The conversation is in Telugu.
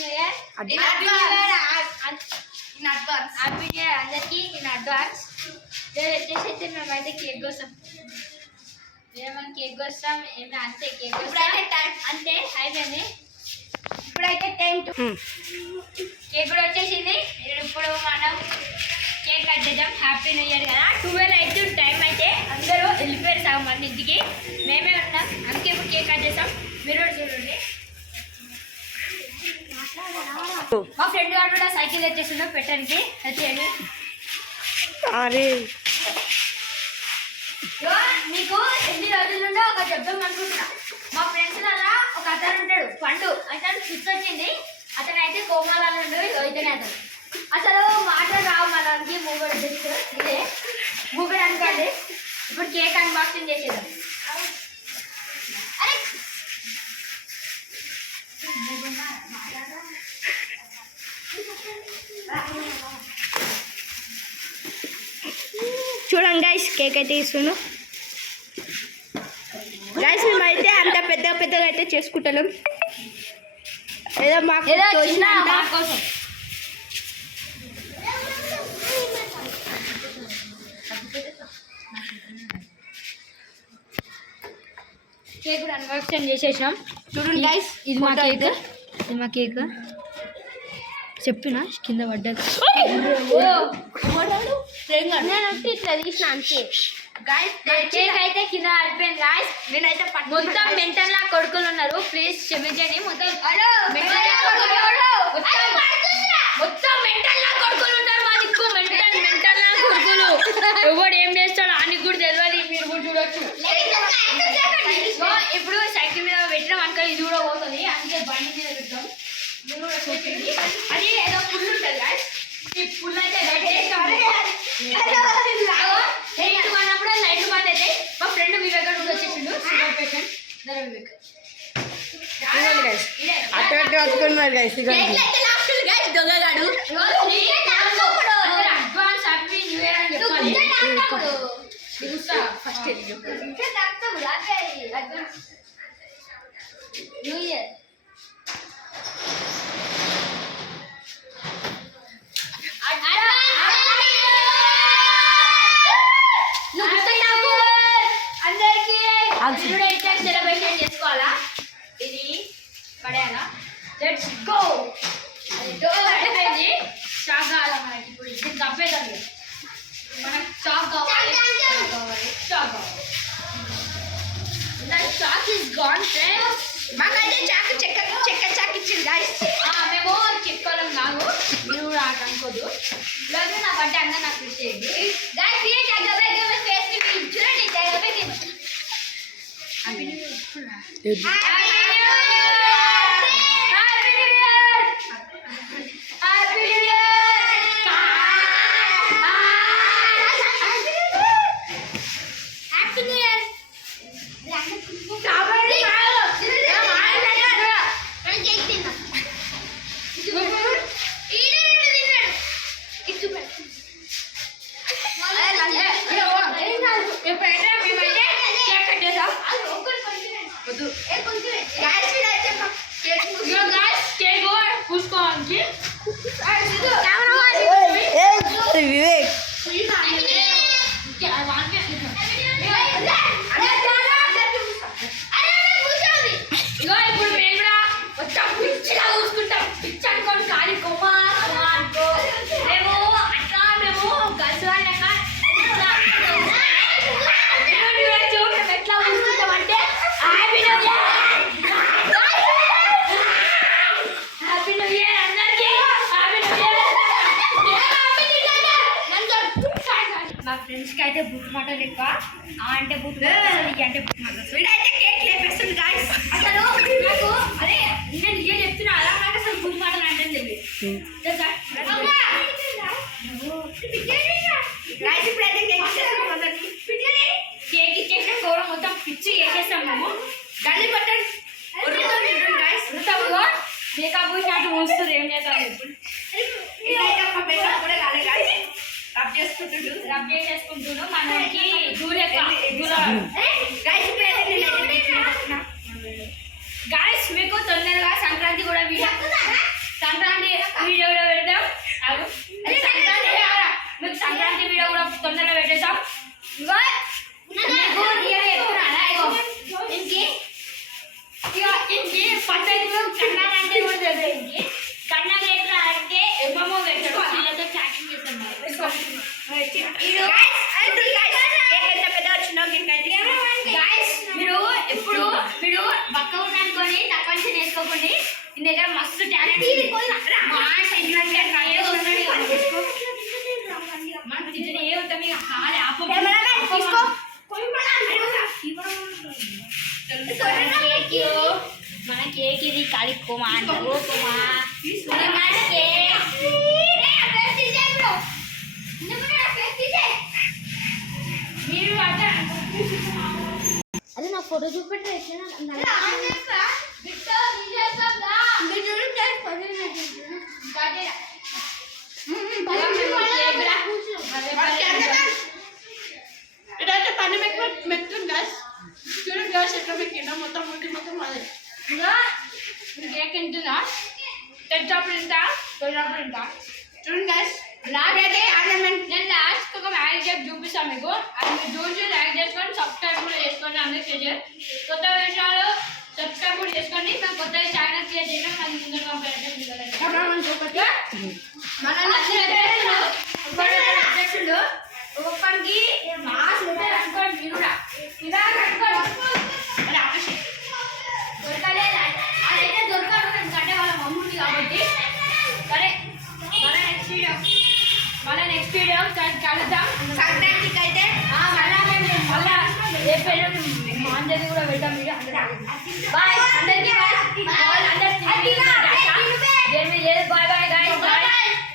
న్యూ ఇయర్ అందరికి ఇన్ అడ్వాన్స్. వచ్చేసి అయితే మేమైతే కేక్ కోసం మేమని కేక్ వస్తాం ఏమి అంతే కేక్ అంతే అయిపోయింది. ఇప్పుడైతే టైం కేక్ కూడా వచ్చేసింది. ఇప్పుడు మనం కేక్ కట్ చేద్దాం. హ్యాపీ న్యూ ఇయర్ కదా. 12 అయితే టైం అయితే అందరూ వెళ్ళిపోయారు సగం మంది ఇంటికి. మేమే ఉన్నాం అందుకే ఇప్పుడు కేక్ కట్ చేస్తాం. మీరు కూడా చూడండి. మా ఫ్రెండ్ గారు కూడా సైకిల్ వచ్చేసిందో పెట్టడానికి వచ్చేయండి. మీకు ఎన్ని రోజుల నుండో ఒక చెప్దాం అనుకుంటున్నా. మా ఫ్రెండ్స్ వల్ల ఒక అతను ఉంటాడు పండు అతను ఫిక్స్ వచ్చింది. అతను అయితే కోమాలలో ఉండదు. ఇతనే అసలు మాటలు రావు మనకి. మూగడు జస్ట్ ఇదే మూగడు అనుకోండి. ఇప్పుడు కేక్ అన్బాక్సింగ్ చేసేదాం. అరే చూడండి గైస్, కేక్ అయితే ఇస్తున్నాం గైస్. మేమైతే అంత పెద్దగా అయితే చేసుకుంటాం. ఏదో మాకు కోసం కేక్ కూడా అన్బాక్సింగ్ చేసేసాం. చూడండి గైస్, ఇది మా కేక్. ఇది మా కేక్ చెప్పిన కింద పడ్డది. నేను ఇట్లా తీసిన అంతే కేక్ అయితే కింద పడిపోయింది గాయ్స్. నేనైతే మొత్తం మెంటల్ లా కొడుకులు ఉన్నారు. ప్లీజ్ క్షమించండి. మొత్తం మెంటల్ లా కొడుకులు ఉన్నారు. మా దిక్కు మెంటల్ లా కొడుకులు. ఎవడు ఏం చేస్తాడు అని కూడా తెలియదు. మీరు కూడా చూడొచ్చు. ఇప్పుడు సైకిల్ మీద పెట్టినాం అనుకో ఇది కూడా పోతుంది. అందుకే బండి మీద పెట్టాం. మీరు కూడా చూడండి. అది ఏదో పుల్ ఉంటుంది గాయ్స్. ఈ పుల్ అయితే అన్నప్పుడు లైట్లు బంద్ అయితే మా ఫ్రెండ్ మీ దగ్గర కూడా వచ్చేసిండు. Sugar patient Vivek advance happy new year అని చెప్పాలి. ఫస్ట్ న్యూ ఇయర్ అందరికీ సెలబ్రేషన్ చేసుకోవాలా. ఇది పడేయాలా. Let's go. అయిపోయింది. చాక్ కావాలా మనకి. ఇప్పుడు ఇది తప్పేదండి. మనకు చాక్ కావాలి. చాక్ కావాలి. Chalk is gone friends. మాకైతే చాకు చెక్క చాక్ ఇచ్చింది గాయ్స్. మేము చెక్కోలం కాదు. మీరు కూడా అనుకోదు. లేదు నా బట్టే అన్న నాకు ఇచ్చేయండి గాయ్స్. చూడండి వివేక్ ఇప్పుడు మేము కూడా వచ్చాం. పిచ్చిలా చూసుకుంటాం. పిచ్చి అనుకోండి. ఖాళీ కొమ్మ అనుకో. మేము అట్లా మేము గసవాళ్ళ ఎట్లా చూసుకుంటాం అంటే happy new year. Happy new year అందరికీ. Happy new year. మా ఫ్రెండ్స్కి అయితే బుక్ మాటలు ఎక్కువ. అంటే బుక్ అంటే బుక్ మాటలు. ఇదైతే కేక్ లేపేస్తుంది గాయ్స్. అసలు నాకు అదే నేను ఇదే చెప్తున్నా అలా నాకు అసలు బుక్ మాటలు అంటే తెలియదు. కేక్ ఇచ్చేసిన కూర మొత్తం పిచ్చి వేసేస్తాం మేము. గల్లీ బట్టన్ మేకప్ పోసినట్టు మోస్తుంది. ఏం చేస్తాం ఇప్పుడు. రబ్ చేసేసుకుంటున్నాడు మనకి. గాయస్ మీకు తొందరగా సంక్రాంతి కూడా మీరు పక్క ఉన్నానుకొని తక్కువ వేసుకోకండి నీ దగ్గర మస్తు టాలెంట్ మన కేక్ ఇది కలుపుకోమా మీరు అదే నా ఫోటో చూపెట్టే ఇదైతే పని మెత్తుంది గాస్ చూడండి గాస్ ఎట్లా మెక్కిందా మొత్తం మొత్తం అదే కేక్ తింటున్నా తెచ్చప్పుడు ఇంత చూడండి గాస్ నేను లాస్ట్ ఒక మ్యారేజ్ కేక్ చూపిస్తాను మీకు అది మీరు చూసి లైక్ చేసుకొని సబ్స్క్రైబ్ కూడా చేసుకోండి అందరికీ షేర్ కొత్త విషయాలు సబ్స్క్రైబ్ కూడా చేసుకోండి మేము కొత్త ఛానల్ క్రియేట్ చేయడం మన ముందుగా అధ్యక్షుడు ఒక్కరికి మాస్ అనుకోండి మీరు కూడా ఇలా కట్టుకోండి దొరకలేదు అదైతే దొరకదు ఎందుకంటే వాళ్ళ మమ్మీ కాబట్టి సరే మళ్ళీ నెక్స్ట్ వీడియో కలుద్దాం సంక్రాంతికి అయితే మళ్ళీ రేపు మాంజది కూడా వెళ్తాం మీరు అందరూ బాయ్.